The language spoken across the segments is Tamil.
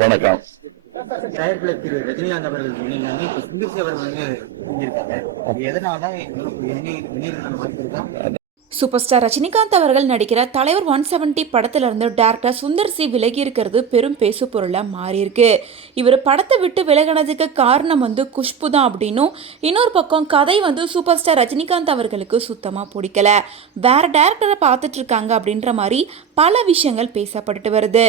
வணக்கம். தயாரிப்பாளர் திரு ரஜினிகாந்த் அவர்கள் சொன்னீங்க, இப்ப சுந்தர் சி அவர்கள் செஞ்சிருக்காங்க. அது எதனால வெளியிருக்கான வாய்ப்பு இருக்கா? சூப்பர் ஸ்டார் ரஜினிகாந்த் அவர்கள் நடிக்கிற தலைவர் 170 படத்துல இருந்து டேரக்டர் சுந்தர் சி விலகி இருக்கிறது பெரும் பேசு பொருளா மாறி இருக்கு. இவர் படத்தை விட்டு விலகினதுக்கு காரணம் குஷ்பு தான் அப்படின்னும், இன்னொரு பக்கம் கதை சூப்பர் ஸ்டார் ரஜினிகாந்த் அவர்களுக்கு சுத்தமா பிடிக்கல, வேற டேரக்டரை பார்த்துட்டு இருக்காங்க அப்படின்ற மாதிரி பல விஷயங்கள் பேசப்பட்டு வருது.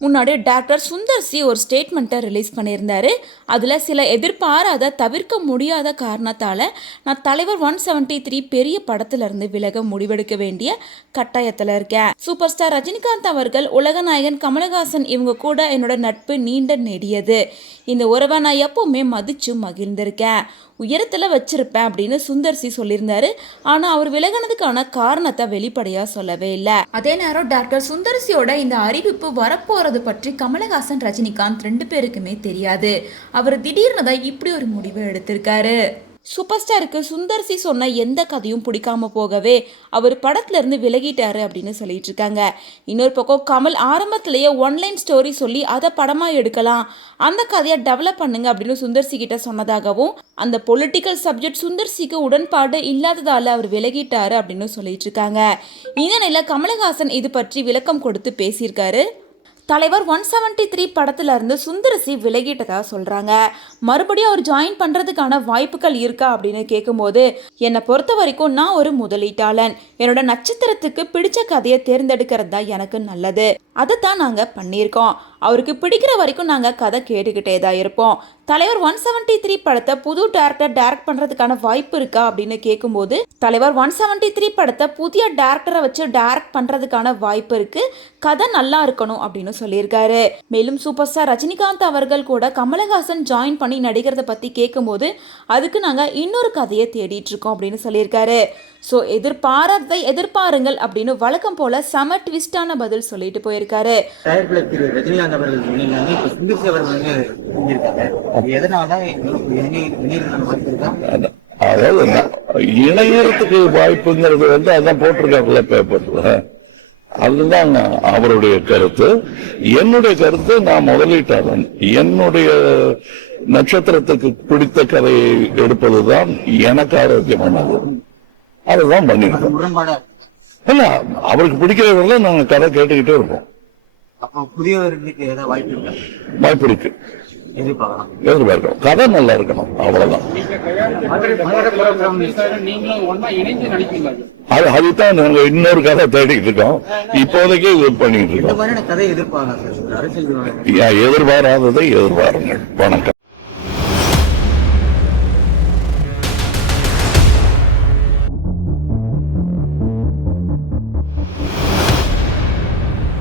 முன்னாடி டாக்டர் சுந்தர் சி ஒரு ஸ்டேட்மெண்ட்டை ரிலீஸ் பண்ணியிருந்தாரு. அதில் சில எதிர்பாராத தவிர்க்க முடியாத காரணத்தால் நான் தலைவர் 173 பெரிய படத்திலிருந்து விலக முடிவெடுக்க வேண்டிய கட்டாயத்தில் இருக்கேன். சூப்பர் ஸ்டார் ரஜினிகாந்த் அவர்கள், உலகநாயகன் கமலஹாசன் இவங்க கூட என்னோட நட்பு நீண்ட நெடியது. இந்த உறவை நான் எப்பவுமே மதிச்சு மகிழ்ந்திருக்கேன், உயரத்தில் வச்சிருப்பேன் அப்படின்னு சுந்தர் சி சொல்லியிருந்தாரு. ஆனால் அவர் விலகினதுக்கான காரணத்தை வெளிப்படையாக சொல்லவே இல்லை. அதே நேரம் டாக்டர் சுந்தர் சியோட இந்த அறிவிப்பு வரப்போறது பற்றி கமலஹாசன் ரஜினிகாந்த் 2 பேருக்குமே தெரியாது. அவர் திடீர்னு தான் இப்படி ஒரு முடிவை எடுத்திருக்காரு. சூப்பர் ஸ்டாருக்கு சுந்தர் சி சொன்ன எந்த கதையும் பிடிக்காம போகவே அவர் படத்துல இருந்து விலகிட்டாரு அப்படின்னு சொல்லிட்டு இருக்காங்க. இன்னொரு பக்கம் கமல் ஆரம்பத்திலேயே ஒன்லைன் ஸ்டோரி சொல்லி அதை படமா எடுக்கலாம், அந்த கதையை டெவலப் பண்ணுங்க அப்படின்னு சுந்தர் சி கிட்ட சொன்னதாகவும், அந்த பொலிட்டிக்கல் சப்ஜெக்ட் சுந்தர் சிக்கு உடன்பாடு இல்லாததால அவர் விலகிட்டாரு அப்படின்னு சொல்லிட்டு இருக்காங்க. இந்த நிலையில கமலஹாசன் இது பற்றி விளக்கம் கொடுத்து பேசியிருக்காரு. தலைவர் 173 படத்துல இருந்து சுந்தர் சி விலகிட்டதா சொல்றாங்க. மறுபடியும் அவர் ஜாயின் பண்றதுக்கான வாய்ப்புகள் இருக்கா அப்படின்னு கேட்கும்போது, என்னை பொறுத்த வரைக்கும் நான் ஒரு முதலீட்டாளன், என்னோட நட்சத்திரத்துக்கு பிடிச்ச கதையை தேர்ந்தெடுக்கிறது தான் எனக்கு நல்லது, அதை தான் நாங்கள் பண்ணியிருக்கோம், அவருக்கு பிடிக்கிற வரைக்கும் நாங்கள் கதை கேட்டுக்கிட்டே தான் இருப்போம். தலைவர் 173 படத்தை புது டேரக்டர் டைரக்ட் பண்ணுறதுக்கான வாய்ப்பு இருக்கா அப்படின்னு கேட்கும்போது, தலைவர் 173 படத்தை புதிய டேரக்டரை வச்சு டைரக்ட் பண்ணுறதுக்கான வாய்ப்பு இருக்குது, கதை நல்லா இருக்கணும் அப்படின்னு சொல்லியிருக்காரு. மேலும் சூப்பர் ஸ்டார் ரஜினிகாந்த் அவர்கள் கூட கமலஹாசன் ஜாயின் பண்ணி நடிக்கிறத பற்றி கேட்கும்போது, அதுக்கு நாங்கள் இன்னொரு கதையை தேடிட்டு இருக்கோம் அப்படின்னு சொல்லியிருக்காரு. ஸோ எதிர்பாராததை எதிர்பாருங்கள் அப்படின்னு வழக்கம் போல செம ட்விஸ்டான பதில் சொல்லிட்டு போயிருக்காரு. தயாரிப்பாளர் திரு ரஜினிகாந்த் அவர்கள் சொன்னீங்க, இப்ப சுந்தர் சி அவர்கள் செஞ்சிருக்காங்க. அது எதனால வெளியிருக்கான வாய்ப்பு இருக்கா? அதாவது இணையறதுக்கு வாய்ப்புங்கிறது அதான் போட்டிருக்காருல பேப்பர்ல, அதுதான் அவருடைய கருத்து. என்னுடைய கருத்து, நான் முதலீட்டாளன், என்னுடைய நட்சத்திரத்துக்கு பிடித்த கதையை எடுப்பதுதான் எனக்கு ஆரோக்கியமானது, அதுதான் பண்ணிருக்கோம். இல்ல, அவருக்கு பிடிக்கிறவர்கள நாங்க கதை கேட்டுக்கிட்டே இருப்போம். அப்போ புதியவர்களுக்கு ஏதாவது வாய்ப்பு இருக்கா? வாய்ப்பு இருக்கு, எதிர்பார்க்கணும், கதை நல்லா இருக்கணும், அவ்வளவுதான். அதுதான் நாங்க இன்னொரு கதை தேடிட்டு இருக்கோம், இப்போதைக்கு இது பண்ணிட்டு இருக்கோம். எதிர்பாராததை எதிர்பாருங்கள். வணக்கம்.